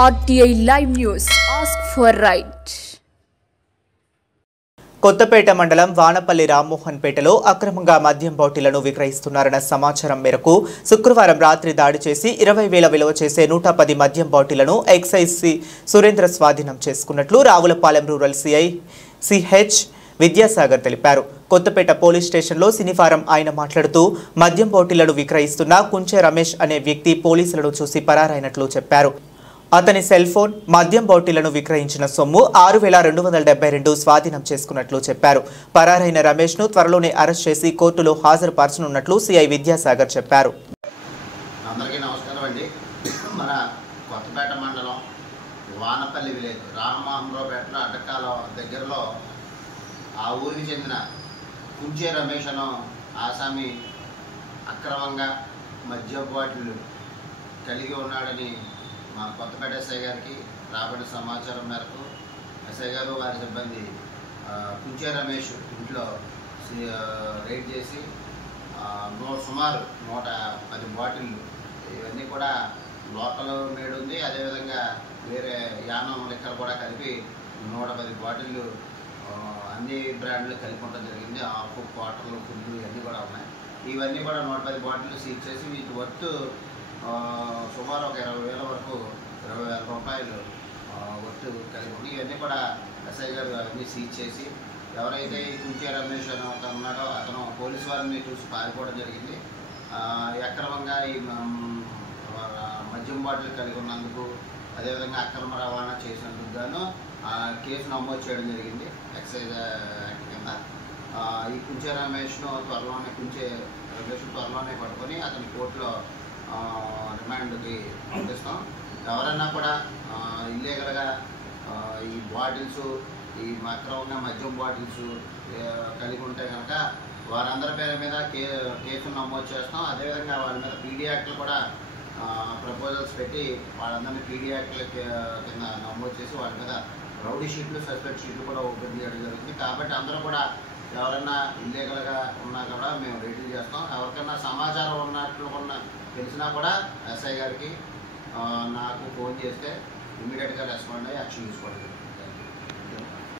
RTI Live News. Ask for right. Kothapeta మండలం వానపల్లి రామ్మోహన్పేటలో అక్రమంగా మద్యం బాటిళ్లను విక్రయిస్తున్నారన్న సమాచారం మేరకు శుక్రవారం రాత్రి దాడి చేసి 20,000 విలువ చేసే 110 మద్యం బాటిళ్లను ఎక్సైజ్ సురేంద్ర స్వాధీనం చేసుకున్నట్లు Ravulapalem rural CI CH Vidyasagar తెలిపారు. కొత్తపేట పోలీస్ స్టేషన్లో శనివారం ఆయన మాట్లాడుతూ మద్యం బాటిళ్లను విక్రయిస్తున్న కుంచె రమేష్ అనే వ్యక్తి పోలీసులను చూసి పరారైనట్లు చెప్పారు. అతని సెల్ ఫోన్, మద్యం బాటిళ్లను విక్రయించిన సొమ్ము 6,272 స్వాధీనం చేసుకున్నట్లు చెప్పారు. పరారైన రమేష్ ను త్వరలోనే అరెస్ట్ చేసి కోర్టులో హాజరుపరచనున్నట్లు సిఐ విద్యాసాగర్ చెప్పారు. అందరికీ నమస్కారం అండి. మన కొత్తపేట మండలం వానపల్లి విలేజ్ రామమోహన్పేటలో అడ్డకాల దగ్గరలో ఆ ఊరికి చెందిన కుంచె రమేష్ అను ఆసామి అక్రమంగా మద్యం బాటిల్ కలిగి ఉన్నాడని మా కొత్తపేట ఎస్ఐ గారికి రాబడిన సమాచారం మేరకు ఎస్ఐ గారు వారి సిబ్బంది కుంచె రమేష్ ఇంట్లో రైడ్ చేసి సుమారు 110 బాటిళ్ళు, ఇవన్నీ కూడా లోకల్ మేడ్ ఉంది, అదేవిధంగా వేరే యానం లెక్కలు కూడా కలిపి 110 బాటిళ్ళు అన్ని బ్రాండ్లు కలిపి ఉండడం జరిగింది. ఆకు, క్వార్టర్లు, ఫుడ్లు ఇవన్నీ కూడా ఉన్నాయి. ఇవన్నీ కూడా 110 బాటిళ్ళు సీజ్ చేసి వీటి వర్త్ సుమారు ఒక 20,000 వరకు 20,000 రూపాయలు వర్త్ కలిగి ఉంది. ఇవన్నీ కూడా ఎస్ఐ గారు అవన్నీ సీజ్ చేసి ఎవరైతే ఈ కుంచె రమేష్ అని ఉన్నాడో అతను పోలీసు వారిని చూసి పారిపోవడం జరిగింది. అక్రమంగా ఈ మద్యం బాటిల్ కలిగి ఉన్నందుకు, అదేవిధంగా అక్రమ రవాణా చేసినందుకు గాను కేసు నమోదు చేయడం జరిగింది ఎక్సైజ్ యాక్ట్ కింద. ఈ కుంచె రమేష్ను త్వరలోనే పట్టుకొని అతని కోర్టులో రిమాండ్కి పంపిస్తాం. ఎవరైనా కూడా ఇల్లీగల్గా ఈ బాటిల్స్, ఈ అక్రమంగా మద్యం బాటిల్స్ కలిగి ఉంటే కనుక వారందరి పేరు మీద కేసులు నమోదు చేస్తాం. అదేవిధంగా వాళ్ళ మీద పీడీ యాక్ట్లు కూడా ప్రపోజల్స్ పెట్టి వాళ్ళందరినీ పీడీ యాక్ట్ల కింద నమోదు చేసి వాళ్ళ మీద రౌడీ షీట్లు, సస్పెక్ట్ షీట్లు కూడా ఓపెన్ చేయడం జరుగుతుంది. కాబట్టి అందరూ కూడా ఎవరైనా ఇల్లీగల్గా ఉన్నా కూడా మేము రేట్లు చేస్తాం. ఎవరికైనా సమాచారం ఉన్నట్లు తెలిసినా కూడా ఎస్ఐ గారికి నాకు ఫోన్ చేస్తే ఇమీడియట్గా రెస్పాండ్ అయ్యి యాక్షన్ తీసుకోవడం.